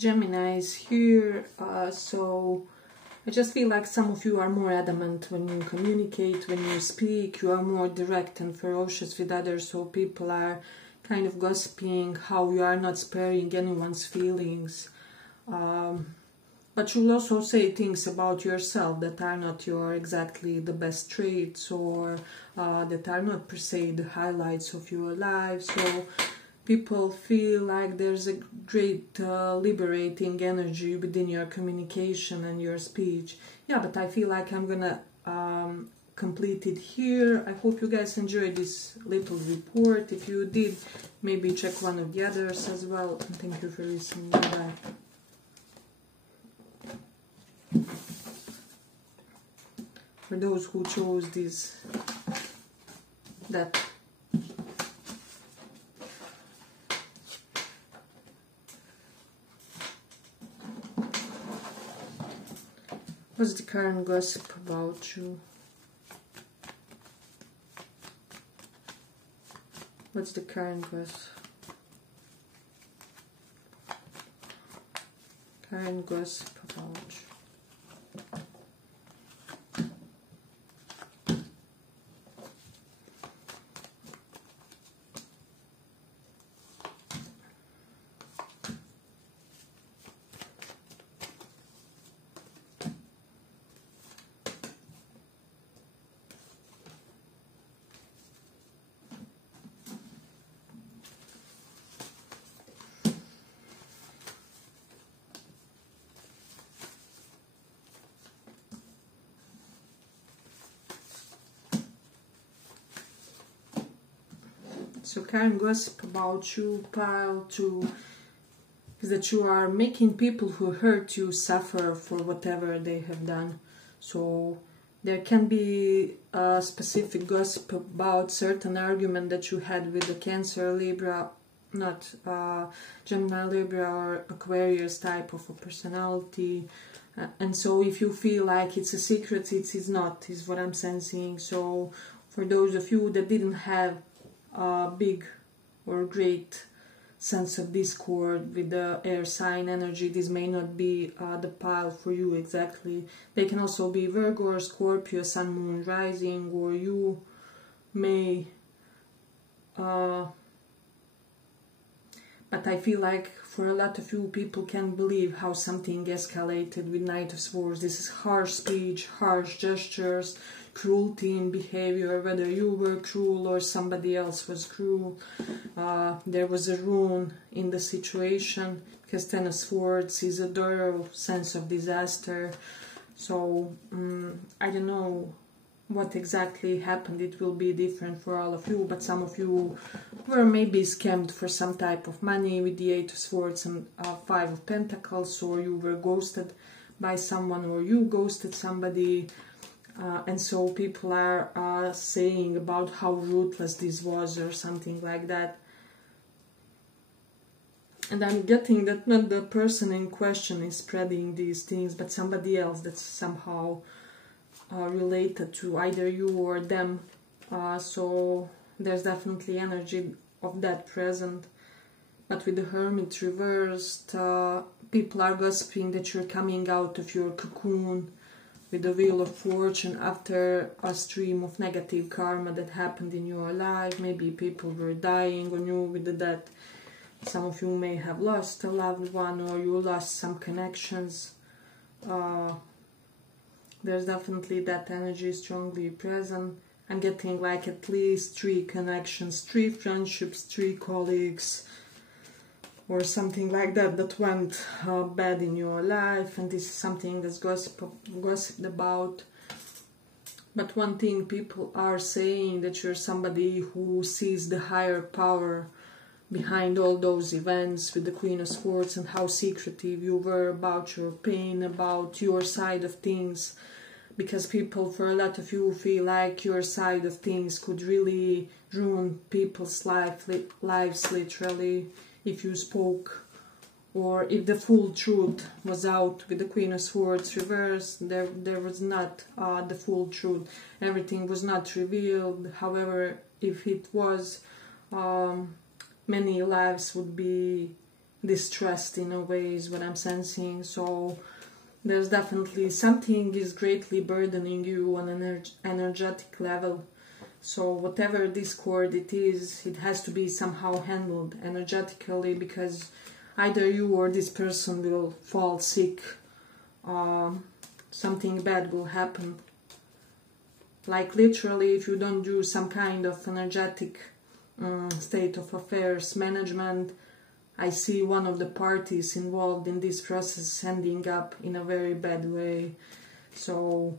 Geminis here, so I just feel like some of you are more adamant when you communicate, when you speak, you are more direct and ferocious with others, so people are kind of gossiping how you are not sparing anyone's feelings. But you'll also say things about yourself that are not your exactly the best traits, or that are not per se the highlights of your life. So people feel like there's a great liberating energy within your communication and your speech. Yeah, but I feel like I'm gonna complete it here. I hope you guys enjoyed this little report. If you did, maybe check one of the others as well. And thank you for listening. Bye. For those who chose that. What's the current gossip about you? What's the current gossip? Current gossip about you. So current gossip about you, pile 2, is that you are making people who hurt you suffer for whatever they have done. So there can be a specific gossip about certain argument that you had with the Cancer, Libra, not Gemini, Libra or Aquarius type of a personality. And so if you feel like it's a secret, it is not, is what I'm sensing. So for those of you that didn't have a big or great sense of discord with the air sign energy, this may not be the pile for you exactly. They can also be Virgo or Scorpio, Sun, Moon, Rising, or you may but I feel like for a lot of you, people can't believe how something escalated with Knight of Swords. This is harsh speech, harsh gestures, cruelty in behavior, whether you were cruel or somebody else was cruel. There was a ruin in the situation, because Ten of Swords is a thorough sense of disaster. So I don't know what exactly happened. It will be different for all of you, but some of you were maybe scammed for some type of money with the Eight of Swords and Five of Pentacles, or you were ghosted by someone, or you ghosted somebody. And so people are saying about how ruthless this was or something like that. And I'm getting that not the person in question is spreading these things, but somebody else that's somehow related to either you or them. So there's definitely energy of that present. But with the Hermit reversed, people are gossiping that you're coming out of your cocoon with the Wheel of Fortune after a stream of negative karma that happened in your life. Maybe people were dying on you with the death. Some of you may have lost a loved one, or you lost some connections. There's definitely that energy strongly present. I'm getting like at least 3 connections, 3 friendships, 3 colleagues, or something like that that went bad in your life, and this is something that's gossiped about. But one thing, people are saying that you're somebody who sees the higher power behind all those events with the Queen of Swords, and how secretive you were about your pain, about your side of things, because people, for a lot of you, feel like your side of things could really ruin people's lives literally if you spoke, or if the full truth was out. With the Queen of Swords reversed, there was not the full truth. Everything was not revealed. However, if it was, many lives would be distressed in a way is what I'm sensing. So there's definitely something is greatly burdening you on an energetic level. So whatever discord it is, it has to be somehow handled energetically, because either you or this person will fall sick. Something bad will happen. Like literally, if you don't do some kind of energetic state of affairs management, I see one of the parties involved in this process ending up in a very bad way. So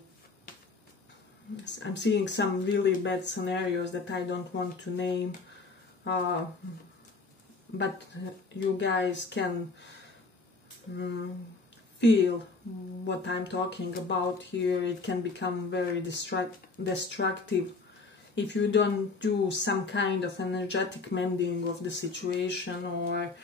I'm seeing some really bad scenarios that I don't want to name, but you guys can feel what I'm talking about here. It can become very destructive if you don't do some kind of energetic mending of the situation, or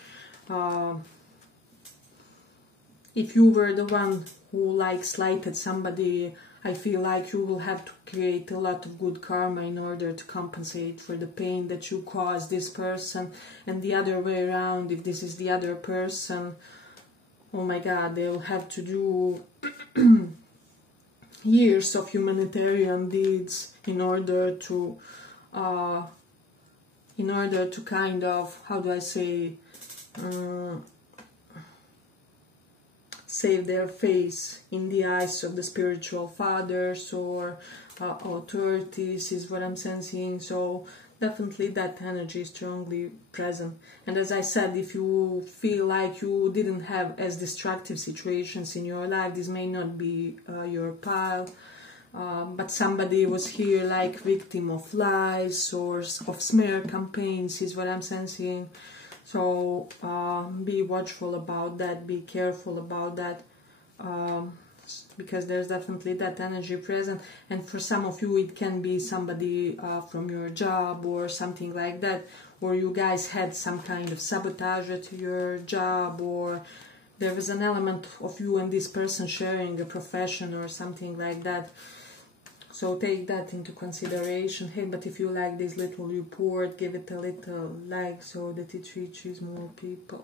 if you were the one who like slighted somebody, I feel like you will have to create a lot of good karma in order to compensate for the pain that you caused this person. And the other way around, if this is the other person, oh my god, they'll have to do years of humanitarian deeds in order to kind of, how do I say, save their face in the eyes of the spiritual fathers or authorities is what I'm sensing. So definitely that energy is strongly present. And as I said, if you feel like you didn't have as destructive situations in your life, this may not be your pile, but somebody was here like victim of lies or of smear campaigns is what I'm sensing. So be watchful about that, be careful about that, because there's definitely that energy present. And for some of you it can be somebody from your job or something like that, or you guys had some kind of sabotage at your job, or there was an element of you and this person sharing a profession or something like that. So take that into consideration. Hey, but if you like this little report, give it a little like so that it reaches more people.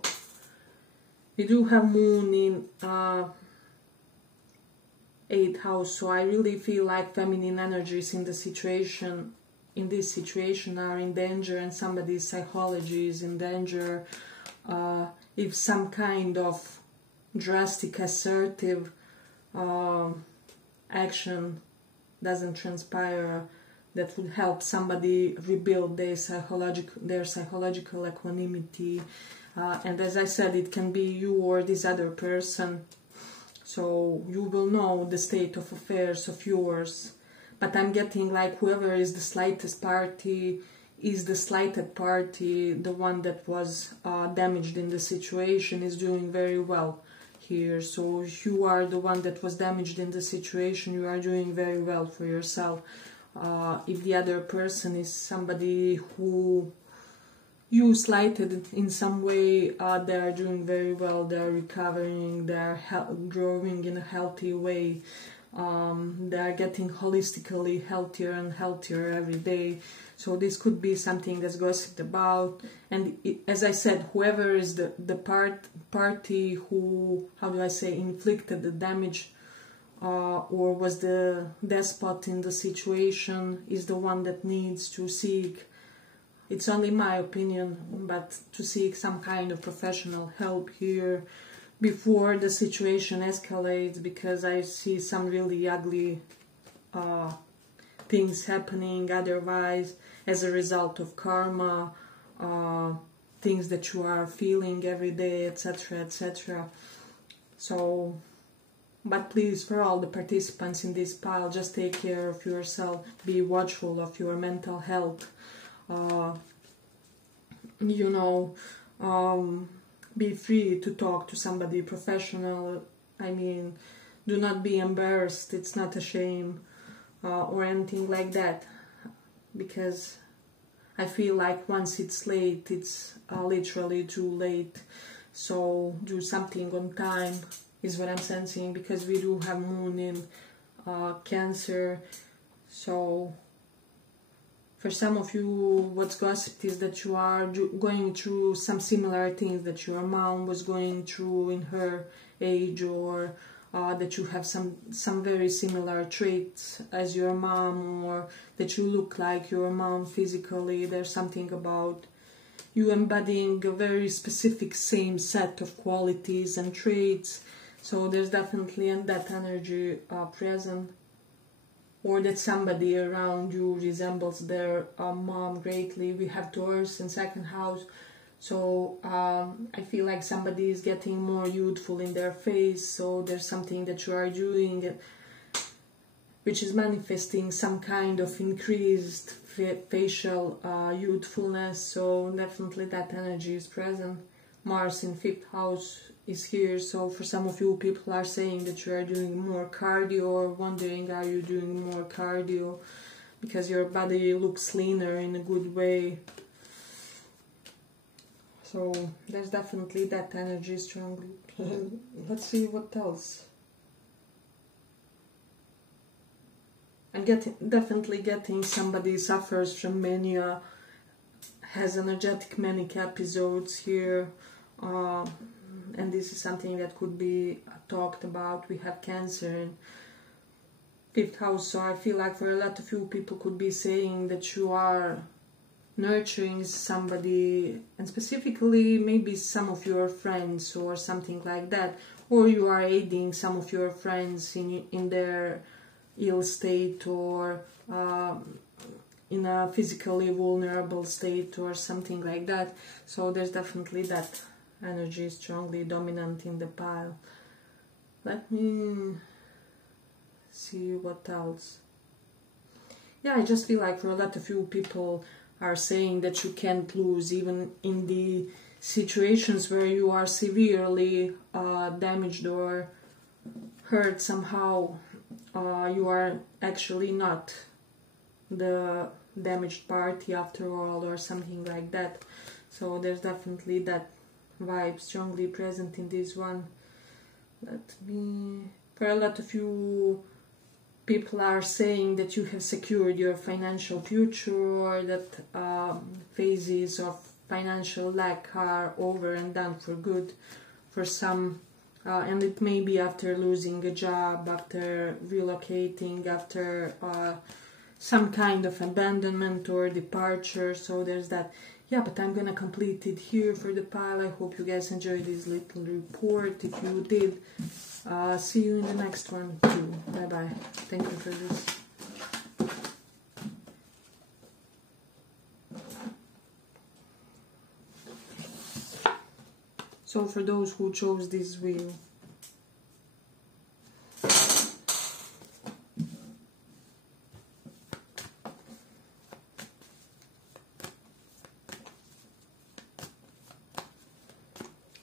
We do have Moon in 8th house, so I really feel like feminine energies in this situation are in danger, and somebody's psychology is in danger. If some kind of drastic, assertive action doesn't transpire that would help somebody rebuild their psychological equanimity, and as I said, it can be you or this other person, so you will know the state of affairs of yours. But I'm getting like whoever is the slightest party is the slighted party, the one that was damaged in the situation, is doing very well here. So if you are the one that was damaged in the situation, you are doing very well for yourself. If the other person is somebody who you slighted in some way, they are doing very well, they are recovering, they are growing in a healthy way, they are getting holistically healthier and healthier every day. So this could be something that's gossiped about. And as I said, whoever is the party who, how do I say, inflicted the damage or was the despot in the situation is the one that needs to seek, it's only my opinion, but to seek some kind of professional help here before the situation escalates, because I see some really ugly things happening otherwise as a result of karma, things that you are feeling every day, etc., etc. So, but please, for all the participants in this pile, just take care of yourself, be watchful of your mental health, be free to talk to somebody professional. I mean, do not be embarrassed, it's not a shame or anything like that, because I feel like once it's late, it's literally too late. So do something on time is what I'm sensing, because we do have Moon in Cancer. So For some of you, what's gossiped is that you are going through some similar things that your mom was going through in her age, or that you have some very similar traits as your mom, or that you look like your mom physically. There's something about you embodying a very specific same set of qualities and traits. So there's definitely that energy present. Or that somebody around you resembles their mom greatly. We have Taurus in second house, so I feel like somebody is getting more youthful in their face. So there's something that you are doing which is manifesting some kind of increased facial youthfulness. So definitely that energy is present. Mars in 5th house is here, so for some of you, people are saying that you are doing more cardio, or wondering, are you doing more cardio because your body looks leaner in a good way. So there's definitely that energy strongly. Let's see what else. I'm definitely getting somebody suffers from mania, has energetic manic episodes here, and this is something that could be talked about. We have Cancer in 5th house, so I feel like for a lot of you, people could be saying that you are nurturing somebody, and specifically maybe some of your friends or something like that, or you are aiding some of your friends in their ill state, or in a physically vulnerable state or something like that. So there's definitely that energy strongly dominant in the pile. Let me see what else. Yeah, I just feel like for a lot of you, people are saying that you can't lose, even in the situations where you are severely damaged or hurt somehow. You are actually not the damaged party after all, or something like that. So there's definitely that vibe strongly present in this one. For a lot of you, people are saying that you have secured your financial future, or that phases of financial lack are over and done for good for some. And it may be after losing a job, after relocating, after some kind of abandonment or departure. So there's that. Yeah, but I'm gonna complete it here for the pile. I hope you guys enjoyed this little report. If you did, see you in the next one too. Bye bye. Thank you for this. So for those who chose this wheel,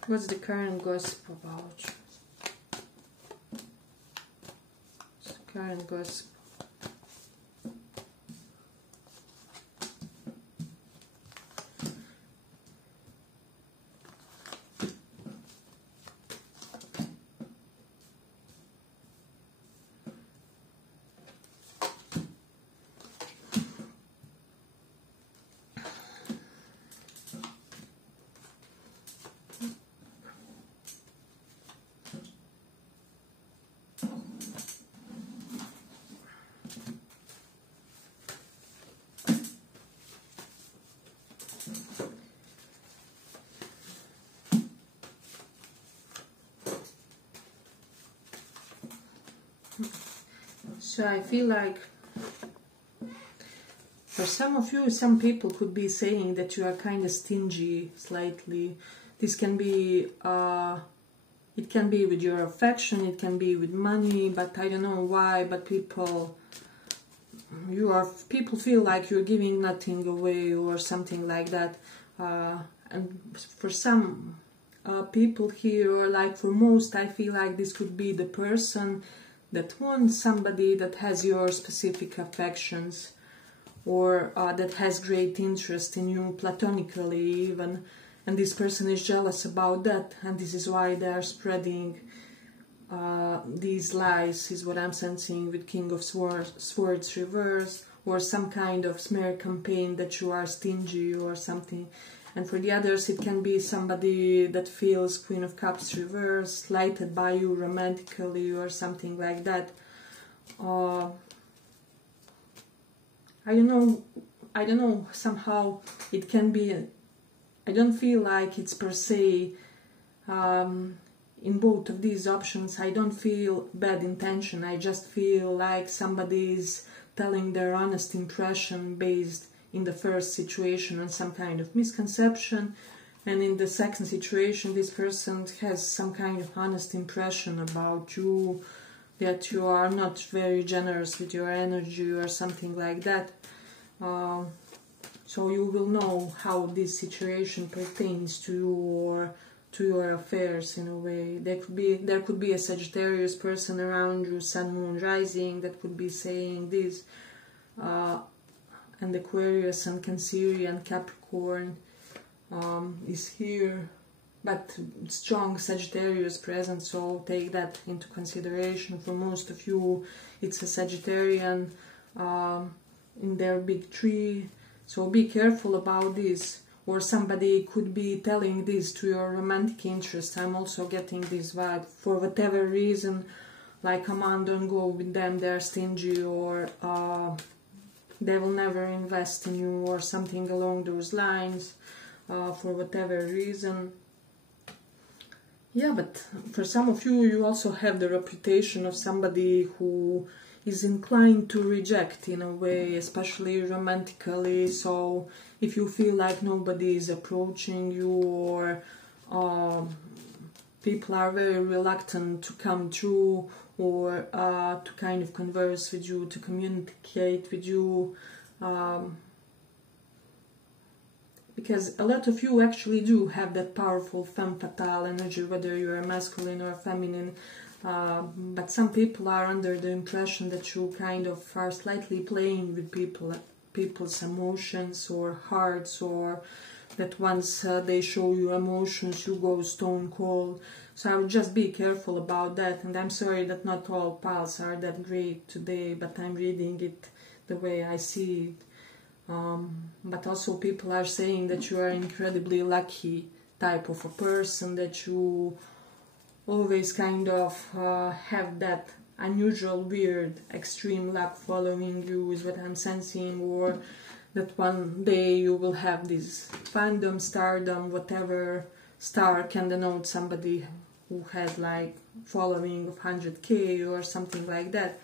what's the current gossip about? What's the current gossip? So I feel like for some of you, some people could be saying that you are kind of stingy slightly. This can be, it can be with your affection, it can be with money, but I don't know why, but people feel like you're giving nothing away or something like that. And for some people here, or like for most, I feel like this could be the person that wants somebody that has your specific affections, or that has great interest in you platonically even, and this person is jealous about that, and this is why they are spreading these lies, is what I'm sensing with King of Swords reverse, or some kind of smear campaign that you are stingy or something. And for the others, it can be somebody that feels Queen of Cups reversed, slighted by you romantically or something like that. I don't know, somehow it can be, I don't feel like it's per se, in both of these options, I don't feel bad intention, I just feel like somebody is telling their honest impression based in the first situation on some kind of misconception, and in the second situation this person has some kind of honest impression about you, that you are not very generous with your energy or something like that. So you will know how this situation pertains to you or to your affairs in a way. There could be a Sagittarius person around you, Sun, Moon, Rising, that could be saying this, and Aquarius and Cancerian, Capricorn is here, but strong Sagittarius present, so take that into consideration. For most of you, it's a Sagittarian in their big tree, so be careful about this. Or somebody could be telling this to your romantic interest. I'm also getting this vibe. For whatever reason, like, come on, don't go with them, they're stingy, or they will never invest in you, or something along those lines, for whatever reason. Yeah, but for some of you, you also have the reputation of somebody who is inclined to reject in a way, especially romantically. So if you feel like nobody is approaching you, or people are very reluctant to come through, or to kind of converse with you, to communicate with you, because a lot of you actually do have that powerful femme fatale energy, whether you are masculine or feminine. But some people are under the impression that you kind of are slightly playing with people's emotions or hearts, or that once they show you emotions, you go stone cold. So I would just be careful about that. And I'm sorry that not all pals are that great today, but I'm reading it the way I see it. But also people are saying that you are incredibly lucky type of a person, that you always kind of have that unusual, weird, extreme luck following you, is what I'm sensing, or that one day you will have this fandom, stardom, whatever star can denote somebody who had like following of 100k or something like that.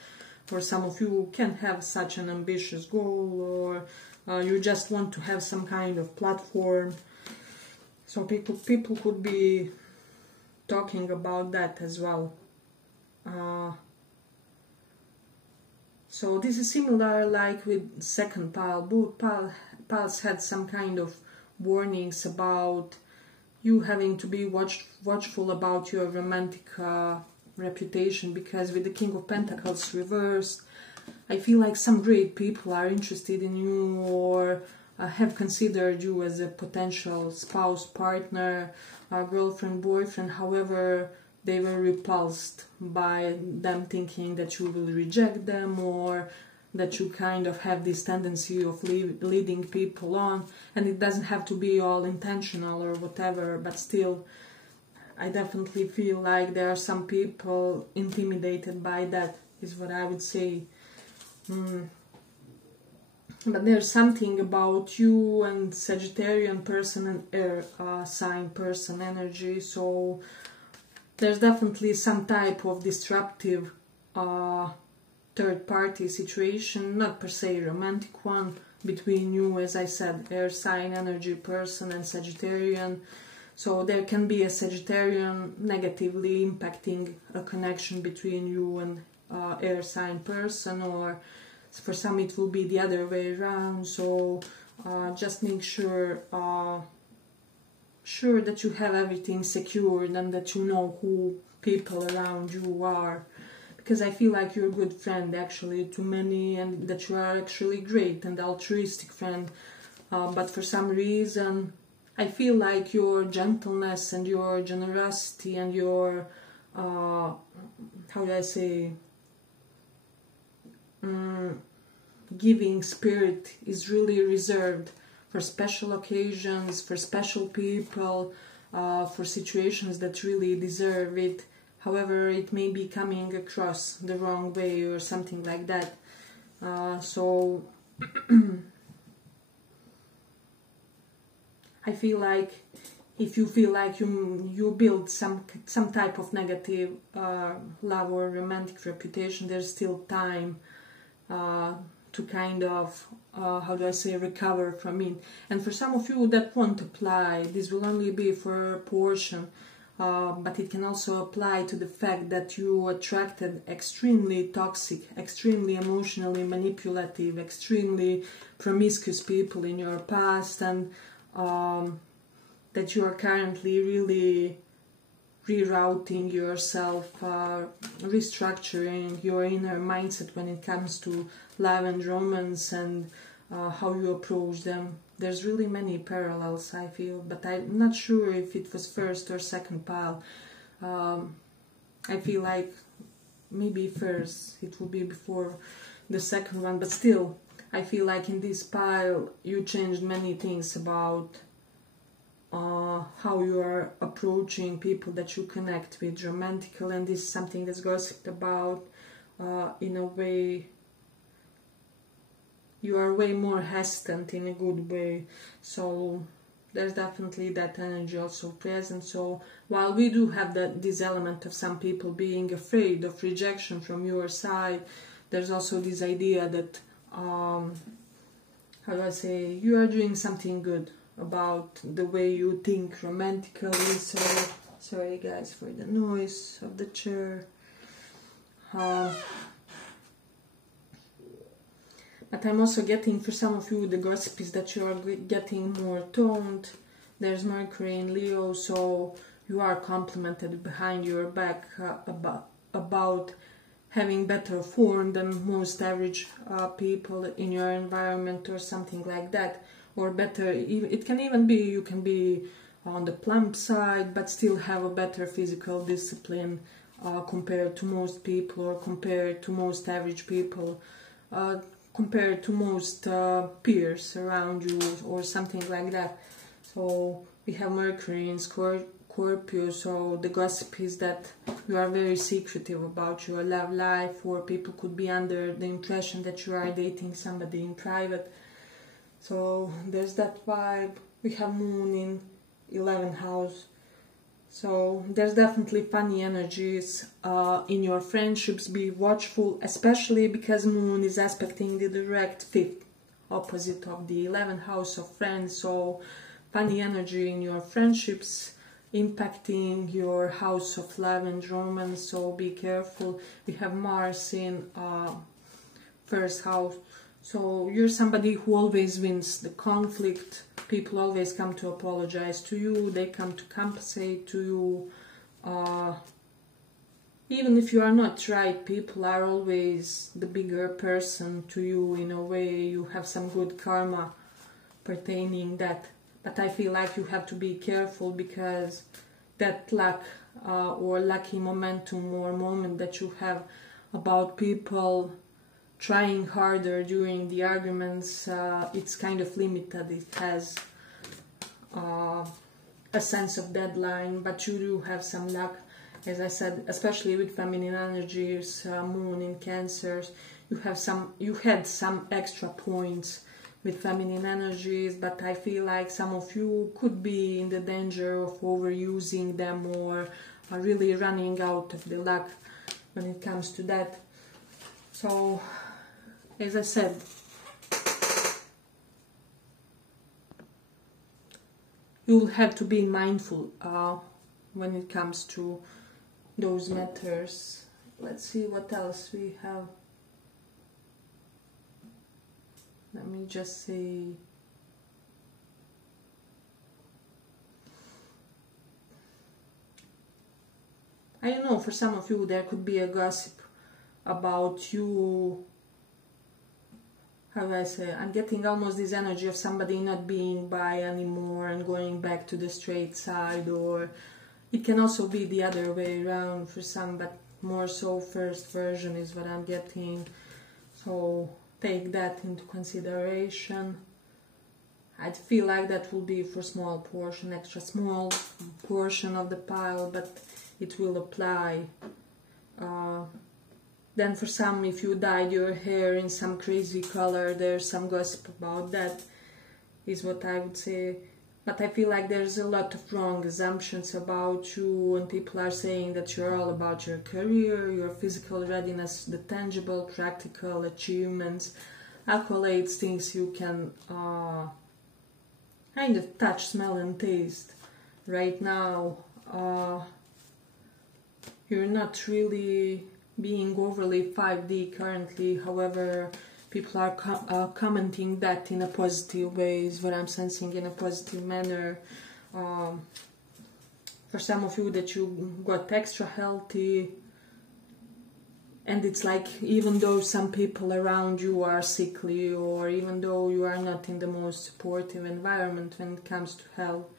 For some of you can have such an ambitious goal, or you just want to have some kind of platform. So people could be talking about that as well. So this is similar like with second pile. Both piles had some kind of warnings about you having to be watchful about your romantic reputation, because with the King of Pentacles reversed, I feel like some great people are interested in you, or have considered you as a potential spouse, partner, girlfriend, boyfriend. However, they were repulsed by them, thinking that you will reject them, or that you kind of have this tendency of leading people on. And it doesn't have to be all intentional or whatever, but still, I definitely feel like there are some people intimidated by that, is what I would say. But there's something about you and Sagittarian person and air sign person energy, so there's definitely some type of disruptive third party situation, not per se romantic one, between you, as I said, air sign energy person and Sagittarian. So there can be a Sagittarian negatively impacting a connection between you and air sign person, or for some it will be the other way around. So just make sure that you have everything secured, and that you know who people around you are, because I feel like you're a good friend actually to many, and that you are actually great and altruistic friend, but for some reason I feel like your gentleness and your generosity and your how do I say, giving spirit is really reserved for special occasions, for special people, for situations that really deserve it. However, it may be coming across the wrong way or something like that. So I feel like if you feel like you build some type of negative love or romantic reputation, there's still time to kind of how do I say, recover from it. And for some of you that won't apply, this will only be for a portion, but it can also apply to the fact that you attracted extremely toxic, extremely emotionally manipulative, extremely promiscuous people in your past, and that you are currently really rerouting yourself, restructuring your inner mindset when it comes to love and romance and how you approach them. There's really many parallels, I feel, but I'm not sure if it was first or second pile. I feel like maybe first, it will be before the second one, but still, I feel like in this pile you changed many things about how you are approaching people that you connect with romantically, and this is something that's gossiped about. In a way, you are way more hesitant in a good way, so there's definitely that energy also present. So while we do have this element of some people being afraid of rejection from your side, there's also this idea that how do I say, you are doing something good about the way you think romantically. So sorry guys for the noise of the chair. But I'm also getting, for some of you, the gossip is that you are getting more toned. There's Mercury in Leo, so you are complimented behind your back about having better form than most average people in your environment or something like that. Or better, it can even be, you can be on the plump side but still have a better physical discipline compared to most people, or compared to most average people, compared to most peers around you or something like that. So we have Mercury in Scorpio, so the gossip is that you are very secretive about your love life, or people could be under the impression that you are dating somebody in private. So there's that vibe. We have Moon in 11th house. So there's definitely funny energies in your friendships. Be watchful, especially because Moon is aspecting the direct 5th opposite of the 11th house of friends. So funny energy in your friendships impacting your house of love and romance. So be careful. We have Mars in 1st house. So you're somebody who always wins the conflict. People always come to apologize to you. They come to compensate to you. Even if you are not right, people are always the bigger person to you in a way. You have some good karma pertaining that. But I feel like you have to be careful, because that luck or lucky momentum or moment that you have about people trying harder during the arguments, it's kind of limited. It has a sense of deadline, but you do have some luck. As I said, especially with feminine energies, Moon in Cancers, you had some extra points with feminine energies, but I feel like some of you could be in the danger of overusing them, or are really running out of the luck when it comes to that. So as I said, you'll have to be mindful when it comes to those matters. Let's see what else we have. Let me just say, I don't know, for some of you there could be a gossip about you. How do I say? I'm getting almost this energy of somebody not being bi anymore and going back to the straight side, or it can also be the other way around for some, but more so first version is what I'm getting. So take that into consideration. I feel like that will be for small portion, extra small portion of the pile, but it will apply. Then for some, if you dyed your hair in some crazy color, there's some gossip about that, is what I would say. But I feel like there's a lot of wrong assumptions about you, and people are saying that you're all about your career, your physical readiness, the tangible, practical achievements, accolades, things you can kind of touch, smell and taste. Right now, you're not really being overly 5D currently, however, people are commenting that in a positive way, is what I'm sensing, in a positive manner. For some of you that you got extra healthy, and it's like, even though some people around you are sickly, or even though you are not in the most supportive environment when it comes to health,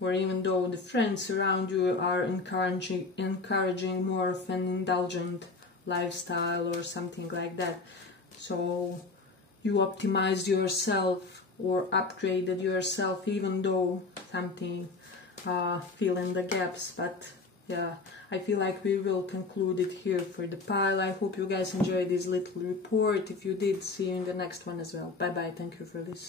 or even though the friends around you are encouraging more of an indulgent lifestyle or something like that, so you optimized yourself or upgraded yourself, even though something fill in the gaps. But yeah, I feel like we will conclude it here for the pile. I hope you guys enjoyed this little report. If you did, see you in the next one as well. Bye bye, thank you for listening.